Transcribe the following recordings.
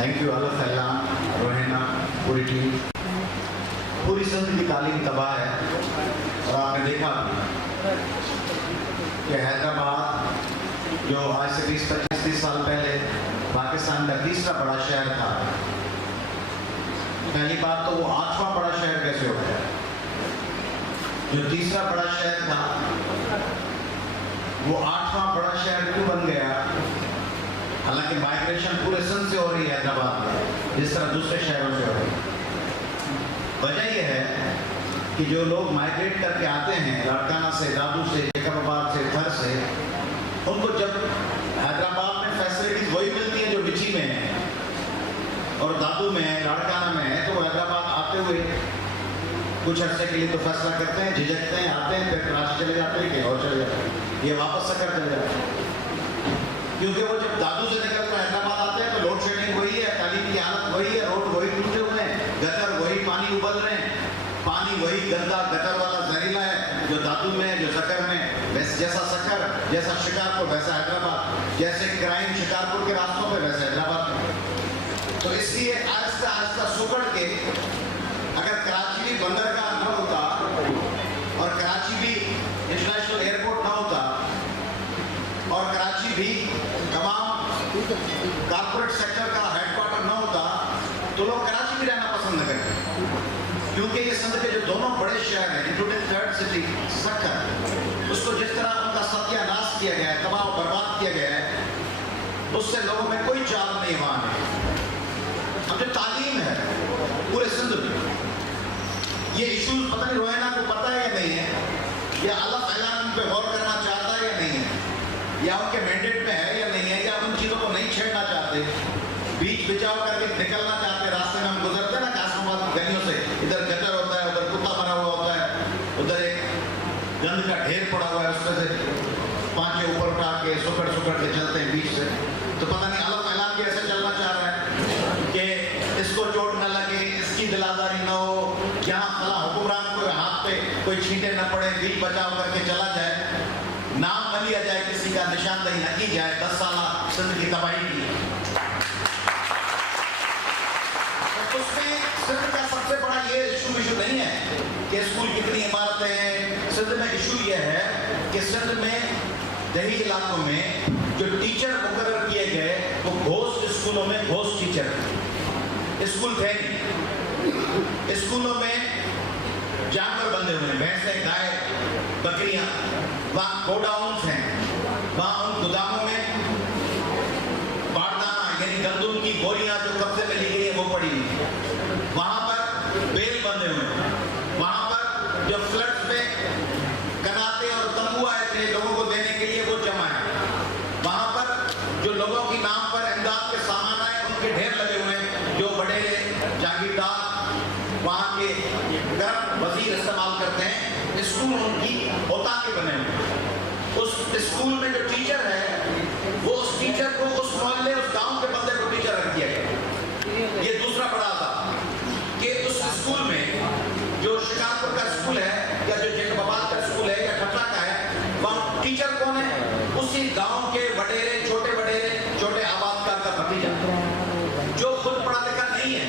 Thank you अल्लाह सलाम, रोहिना, पूरी team. पूरी सिंध की तालीम तबाह है और आपने देखा कि हैदराबाद जो आज से 20-25-30 साल पहले पाकिस्तान का तीसरा बड़ा शहर था, पहली बात तो वो 8वां बड़ा शहर कैसे हो गया? जो तीसरा बड़ा शहर था वो 8वां बड़ा शहर क्यों बन गया? हालांकि माइग्रेशन पूरे सिंध से हो रही है हैदराबाद में, जिस तरह दूसरे शहरों से हो रही है। वजह यह है कि जो लोग माइग्रेट करके आते हैं लाड़काना से, दादू से, जैकबाबाद से, थर से, उनको जब हैदराबाद में फैसिलिटीज वही मिलती है जो विची में है और दादू में है, लाड़काना में है, तो वो हैदराबाद आते हुए कुछ अर्से के लिए तो फैसला करते हैं, झिझकते हैं, आते हैं, फिर कराची चले जाते हैं, कहीं और चले जाते हैं, ये वापस सकर चले जाते हैं। क्योंकि वो जब दादू से निकलकर हैदराबाद आते हैं तो लोड शेडिंग वही है, तालीम की हालत वही है, रोड वही टूटे हुए हैं, गटर वही पानी उबल रहे हैं, पानी वही गंदा गटर वाला जहरीला है जो दादू में है, जो सकर में। वैसे जैसा सकर, जैसा शिकारपुर वैसा हैदराबाद, जैसे क्राइम शिकारपुर के रास्तों पे वैसे हैदराबाद में। तो इसलिए आहिस्ता आहिस्ता सुकड़ के अगर कराची भी बंदरगाह न होता और कराची भी इंटरनेशनल एयरपोर्ट न होता और कराची भी तमाम कॉर्पोरेट सेक्टर का हेडक्वार्टर न होता तो लोग कराची भी रहना पसंद न करते, क्योंकि ये सिंध के जो दोनों बड़े शहर हैं इंक्लूडिंग थर्ड सिटी सकर, उसको जिस तरह उनका सत्यानाश किया गया है, तबाह बर्बाद किया गया है, उससे लोगों में कोई चाल नहीं वहां है। अब जो तालीम है पूरे सिंध में, ये इशूज पता नहीं रोहिना को पता है या नहीं है, या अल्लाह ऐलान उन पर गौर करना चाहता है या नहीं है, या उनके मैंडेट में है या नहीं है, या उन चीज़ों को नहीं छेड़ना चाहते, बीच बिचाव करके निकलना चाहते। रास्ते में हम गुजरते हैं ना कासमाबाद की गलियों से, इधर गटर होता है, उधर कुत्ता मरा हुआ होता है, उधर एक गंद का ढेर पड़ा हुआ है, उसमें से पांचे ऊपर उठा के सुकड़ के चलते हैं बीच से। तो पता नहीं अल्लाह ऐलान भी ऐसे चलना चाह रहा है कि इसको चोट न लगे, इसकी दिलादारी न हो, यहाँ फला हुक्मरान को हाथ पे कोई छींटे न पड़े, बीच बचाव करके चला जाए, नाम न लिया जाए, किसी का निशानदही न की जाए। 10 साल सिंध की तबाही की। तो उसमें सिंध का सबसे बड़ा ये इशू नहीं है कि स्कूल कितनी इमारतें हैं। सिंध में इशू ये है कि सिंध में दही इलाकों में जो टीचर मुकर्रर किए गए वो घोस्ट स्कूलों में घोस्ट टीचर स्कूल थे नहीं। स्कूलों में जानवर बंधे हुए, भैंसें, गाय, बकरियां, वहाँ गोडाउन्स हैं, वहाँ उन गोदामों में बारदाना यानी गंदुम की बोरियां जो कब्जे में ली गई है वो पड़ी हुई, वहाँ पर बेल बंधे हुए, वहाँ पर जो फ्लड्स में कनाते और तंबू आए थे लोगों को देने के लिए वो जमा है, वहाँ पर जो लोगों की नाम पर इमदाद के सामान आए उनके ढेर लगे हुए हैं, जो बड़े जागीरदार वहाँ के गर्म वजीर इस्तेमाल करते हैं। स्कूल उनकी होता के बने हुए, उस स्कूल में जो टीचर है वो उस टीचर को उस मोहल्ले उस गांव के बंदे को टीचर रख दिया गया। ये दूसरा बड़ा था कि उस स्कूल में जो शिकारपुर का स्कूल है या जो जैकबाबाद का स्कूल है या ठट्टा का है, वहाँ टीचर कौन है? उसी गांव के वडेरे, छोटे आबादकार का भतीजा जो खुद पढ़ा लिखा नहीं है,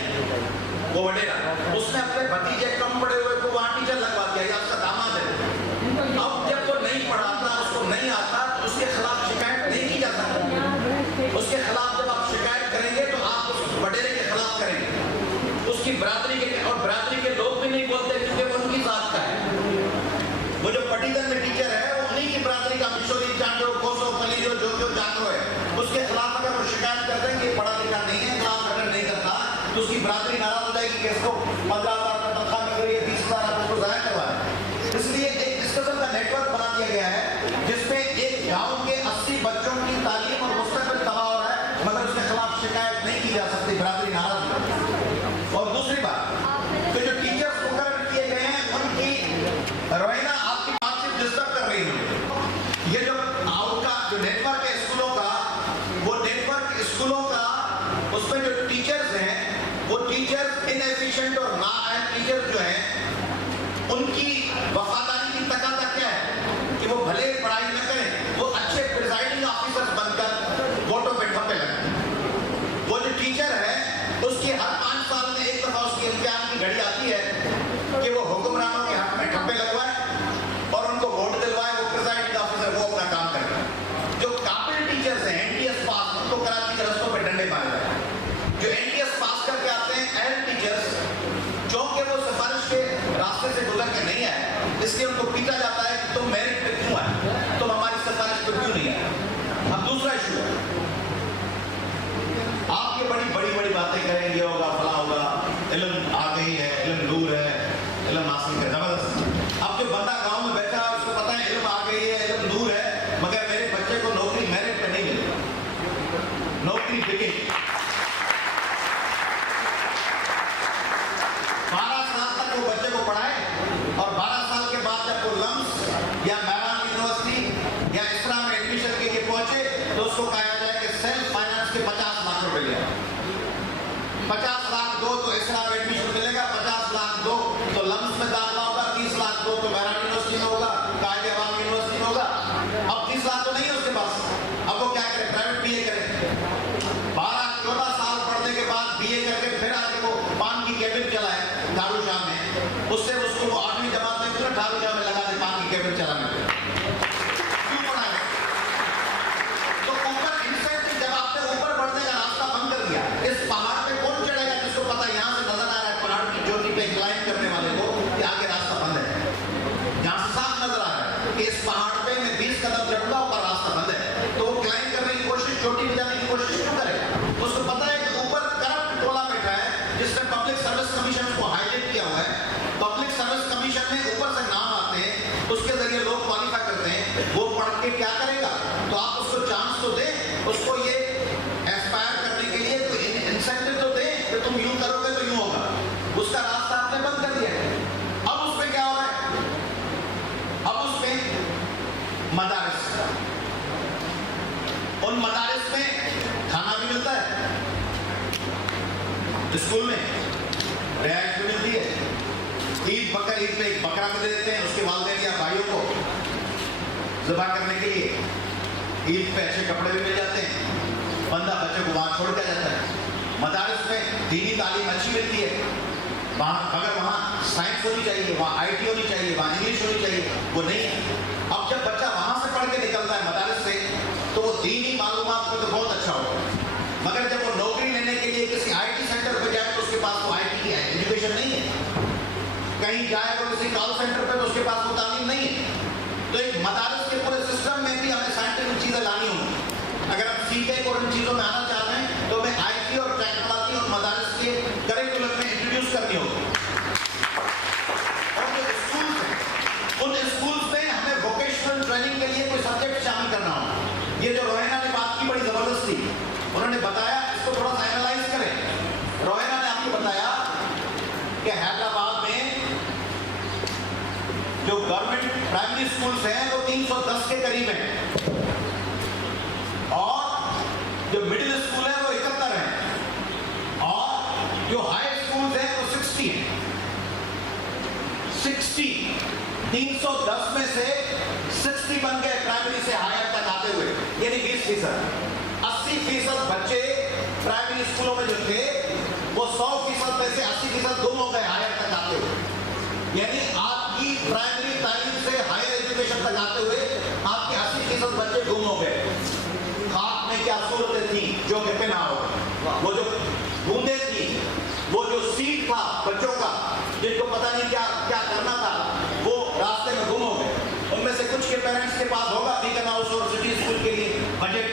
वो वडेरा, उसने अपने भतीजे कम पढ़े हुए को वहाँ टीचर लगवा दिया, या उसका दामाद है। अब जब वो नहीं पढ़ाता, उसको नहीं आता, तो उसके खिलाफ शिकायत नहीं की जा सकती। उसके खिलाफ जब आप शिकायत करेंगे तो आप उस वडेरे के खिलाफ करेंगे, उसकी बरादरी के, और बरादरी के लोग भी नहीं बोलते क्योंकि वो उनकी जात का है। वो जो पटीदर में टीचर है वो उन्हीं की बरादरी का, मिशोरी, चांडो, कोसो, कलीजो, जो जानो है, उसके खिलाफ अगर वो शिकायत कर दें कि पढ़ा लिखा नहीं है, क्लास अटेंड नहीं करता, तो उसकी बरादरी नाराज हो जाएगी कि इसको 15,000 का तनख्वाह मिल रही है, 20,000 आप उसको जाया करवाएं। इसलिए एक डिस्कशन का नेटवर्क बना दिया गया है जिसमें एक गांव के 80 बच्चों की तालीम और मुस्तकबिल तबाह हो रहा है, मगर उसके खिलाफ शिकायत नहीं की जा सकती, बरादरी नाराज हो जाएगी। और दूसरी बात, तो जो टीचर्स मुकर्रर किए गए हैं उनकी, रोहिना आपकी बातचीत डिस्टर्ब कर रही है, ये जो आपका जो नेटवर्क है स्कूलों का, वो नेटवर्क स्कूलों का, उसमें जो टीचर्स हैं वो टीचर्स इनएफिशिएंट और नाअहल टीचर्स जो हैं उनकी वफादारी की तकाजा क्या है कि वो भले पढ़ाई न करें, वो अच्छे प्रिजाइडिंग ऑफिसर्स बनकर वोटों पे ठप्पे लगें। वो जो टीचर है में ऊपर से नाम आते हैं, उसके जरिए लोग क्वालिफाई करते हैं, वो पढ़ के क्या करेगा? तो आप उसको चांस तो दें, उसको ये एस्पायर करने के लिए तो इंसेंटिव तो दें कि तुम यूं करोगे तो यूं होगा। उसका रास्ता आपने बंद कर दिया है। अब उसमें क्या हो रहा है? अब उसमें मदारिस, उन मदारिस में खाना भी मिलता है, स्कूल में रियायत भी मिलती है, ईद पे एक बकरा भी दे देते हैं उसके वालिदैन या भाइयों को ज़िबा करने के लिए, ईद पे अच्छे कपड़े भी मिल जाते हैं, बंदा बच्चे को वहां छोड़ के जाता है। मदारिस में दीनी तालीम अच्छी मिलती है, वहाँ अगर वहाँ साइंस होनी चाहिए, वहाँ IT होनी चाहिए, वहाँ इंग्लिश होनी चाहिए, वो नहीं है। अब जब बच्चा वहाँ से पढ़ के निकलता है मदारिस से, तो वो दीनी मालूमात में तो बहुत अच्छा होगा, मगर जब वो नौकरी लेने के लिए किसी IT सेंटर पर जाए तो उसके पास वो IT की एजुकेशन नहीं है, कहीं जाए तो किसी कॉल सेंटर पे तो उसके पास वो तालीम नहीं है। तो एक मदारिस के पूरे सिस्टम में भी हमें साइंटिफिक चीजें लानी होंगी। अगर हम सीटेक और इन चीजों में आना चाहते हैं तो हमें IT और टेक्नोलॉजी और मदारिस के करिकुलम में इंट्रोड्यूस करनी होगी। और जो स्कूल है, उन स्कूल्स में हमें वोकेशनल ट्रेनिंग के लिए कोई सब्जेक्ट शामिल करना होगा। ये जो रोहिना ने बात की बड़ी जबरदस्त थी, उन्होंने बताया, इसको थोड़ा सा एनालाइज करें। रोहिना ने आपको बताया कि हैदराबाद में जो गवर्नमेंट प्राइमरी स्कूल्स हैं वो 310 के करीब हैं, और जो मिडिल स्कूल है वो 71 है, और जो हाई स्कूल्स हैं वो 60 हैं। 60 310 में से 60 बन गए प्राइमरी से हायर तक आते हुए, यानी 20%। 80% बच्चे प्राइमरी स्कूलों में जो थे वो 100% में से 80% गुम हो गए हायर तक आते हुए। यानी आपकी प्राइमरी तालीम से हायर एजुकेशन तक आते हुए आपके 80% बच्चे गुम हो गए। खाक में क्या सूरतें थी जो कि पिना हो, वो जो बूंदे थी, वो जो सीड था बच्चों का जिनको पता नहीं क्या क्या करना था, वो रास्ते में गुम हो गए। उनमें से कुछ के पेरेंट्स के पास होगा बीकन हाउस और सिटी स्कूल के लिए बजट,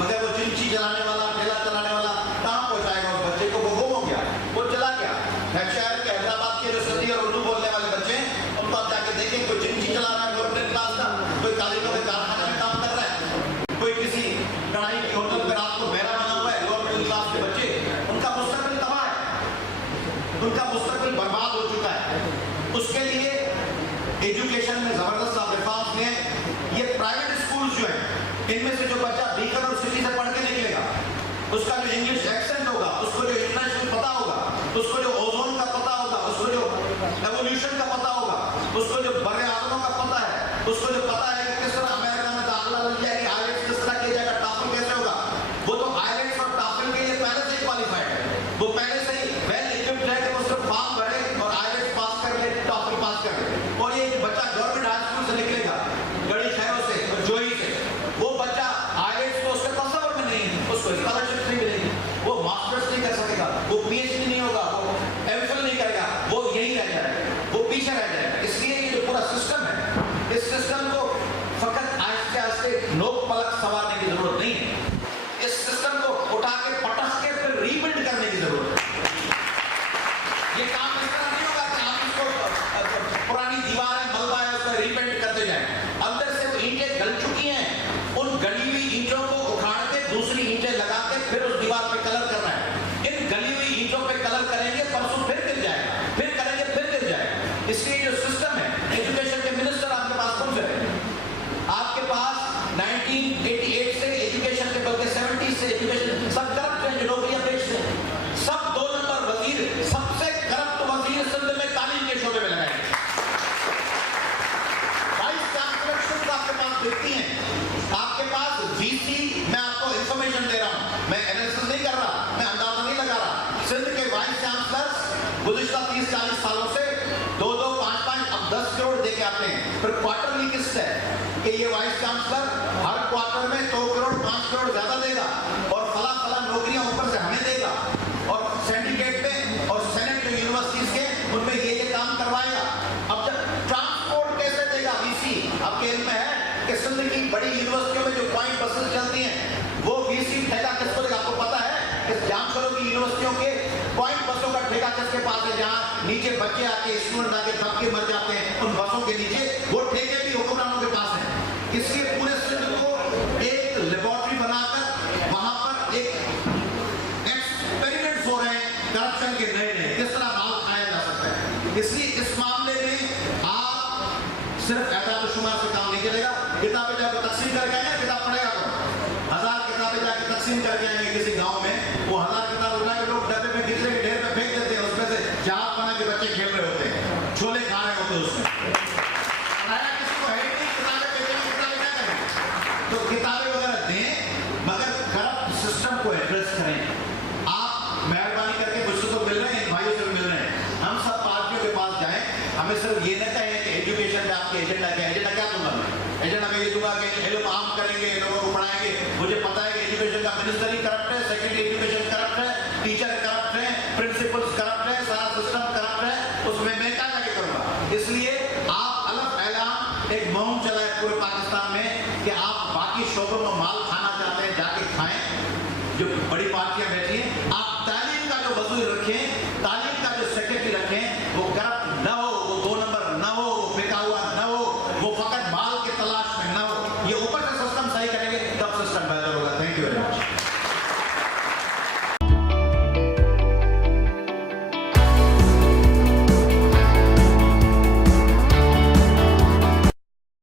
मगर वो चिंची चलाने वाला, ठेला चलाने वाला कहाँ पहुंचाएगा उस बच्चे को? वो गुम हो गया, वो चला गया। शहर के हैदराबाद के जो सिंधी और उर्दू बोलने वाले बच्चे हैं, उनको आप जाके देखें, कोई चिंची चला रहा है गवर्नमेंट क्लास का, कोई कालीनों के कारखाने में काम कर रहा है, कोई किसी कढ़ाई की होटल पर रात को मेरा बना हुआ है। लोअर मिडिल क्लास के बच्चे, उनका मुस्तकबिल तबाह है, उनका मुस्तकबिल बर्बाद हो चुका है। उसके लिए एजुकेशन में जबरदस्त रिफॉर्म्स हैं। ये प्राइवेट स्कूल जो है, इनमें से जो बच्चा बीकन और सिटी से पढ़ के निकलेगा, उसका जो इंग्लिश एक्सेंट होगा, उसको जो इंटरनेशनल पता होगा, उसको जो ओजोन का पता होगा, उसको जो एवोल्यूशन का पता होगा, उसको जो बड़े आजमों का पता है, उसको जो पता है कि किस तरह अमेरिका में दाखिला मिल जाएगी, आईएलटीएस किस तरह किया जाएगा, टॉफल कैसे होगा, वो तो आईएलटीएस और टॉफल के लिए पहले से ही क्वालिफाइड है, वो पहले से ही वेल इक्विप्ड है कि वो सिर्फ फॉर्म भरे और आईएलटीएस पास कर ले, टॉफल पास कर ले। और ये बच्चा गवर्नमेंट हाई स्कूल से निकलेगा, गड़ी शहरों से और जोई से, वो बच्चा आईएलटीएस को उसके तस्वर में नहीं है, उसको स्कॉलरशिप नहीं मिलेगी, वो मास्टर्स नहीं कर सकेगा, वो पीएचडी नहीं होगा, वो एमफिल नहीं करेगा, वो यही रह जाएगा, वो पीछे रह जाएगा। इसलिए ये जो पूरा सिस्टम है, इस सिस्टम को फकत आहिस्ते आहिस्ते नोक पलक संवारने की जरूरत नहीं है, इस सिस्टम को उठा के पटक के फिर रीबिल्ड करने की जरूरत है। ये काम इस तरह नहीं होगा कि आप इसको पुरानी दीवार है, मलबा है, उसको रीपेंट करते जाएं। अंदर से वो ईंटें गल चुकी हैं, उन गली हुई ईंटों को उखाड़ के दूसरी ईंटें लगा के फिर उस दीवार पे कलर करना है। इन गली हुई ईंटों पे कलर करेंगे, परसों फिर गिर जाएगा, फिर करेंगे फिर गिर जाएगा। इसलिए जो सिस्टम है, एजुकेशन के मिनिस्टर आपके पास कौन से हैं? आपके पास 1988 से एजुकेशन के बल्कि 70 से एजुकेशन सब करप्ट हैं, जो नौकरियां बेचते हैं, सब 2 नंबर वजीर, सबसे करप्ट वजीर सिंध में तालीम के शोबे में लगाए। वाइस चांसलरशिप आपके पास दिखती हैं, आपके पास वीसी, मैं आपको इंफॉर्मेशन दे रहा हूं, मैं एनालिसिस नहीं कर रहा, मैं अंदाजा नहीं लगा रहा। सिंध के वाइस चांसलर्स गुज़िश्ता 30-40 सालों से 2-2, 5-5, अब 10 करोड़ दे के आते हैं। फिर क्वार्टरली किस्त है कि ये वाइस चांसलर हर क्वार्टर में 2 करोड़ 5 करोड़ ज्यादा देगा और फला नौकरियां ऊपर से हमें देगा, और सिंडिकेट में और सेनेट जो यूनिवर्सिटीज के उनमें ये काम करवाएगा। अब जब ट्रांसपोर्ट कैसे देगा वीसी? आपके इल्म में है कि सिंध की बड़ी यूनिवर्सिटियों में जो पॉइंट बसेस चलती हैं, वो वीसी ठेका किसको देगा? आपको पता है कि जामशोरों की यूनिवर्सिटियों के पॉइंट बसों का ठेका किसके पास है? जहां नीचे बच्चे आके, स्टूडेंट आके थक के मर जाते हैं, ऑफिसरों के नीचे, वो ठेके भी हुक्मरानों के पास है। इसलिए पूरे सिंध को एक लेबोरेटरी बनाकर वहां पर एक एक्सपेरिमेंट्स हो रहे हैं करप्शन के नए, किस तरह माल खाया जा सकता है। इसलिए इस मामले में आप सिर्फ एदाद शुमार से काम नहीं चलेगा। किताबें जाकर तकसीम करके आएंगे, किताब पढ़ेगा कौन? 1000 किताबें जाकर तकसीम करके आएंगे किसी गांव में, वो 1000 किताब उठा के लोग डब्बे में किचरे के ढेर में फेंक देते हैं, उसमें से जहाज बना के बच्चे खेल रहे होते हैं, छोले खा रहे होते हैं उसमें। पढ़ाया किसी को है नहीं, किताबें बेचेंगे, किताबें क्या करेंगे? तो किताबें वगैरह दें, मगर करप्ट सिस्टम को एड्रेस करें। आप मेहरबानी करके मुझसे तो मिल रहे हैं, इन भाइयों से भी मिल रहे हैं, हम सब पार्टियों के पास जाएं, हमें सिर्फ ये न कहें कि एजुकेशन में आपके एजेंडा क्या है। एजेंडा क्या दूंगा मैं? एजेंडा में ये दूंगा कि ये लोग आम करेंगे, लोगों को पढ़ाएंगे। मुझे पता है कि एजुकेशन का मिनिस्टर ही करप्ट है, सेकेंडरी एजुकेशन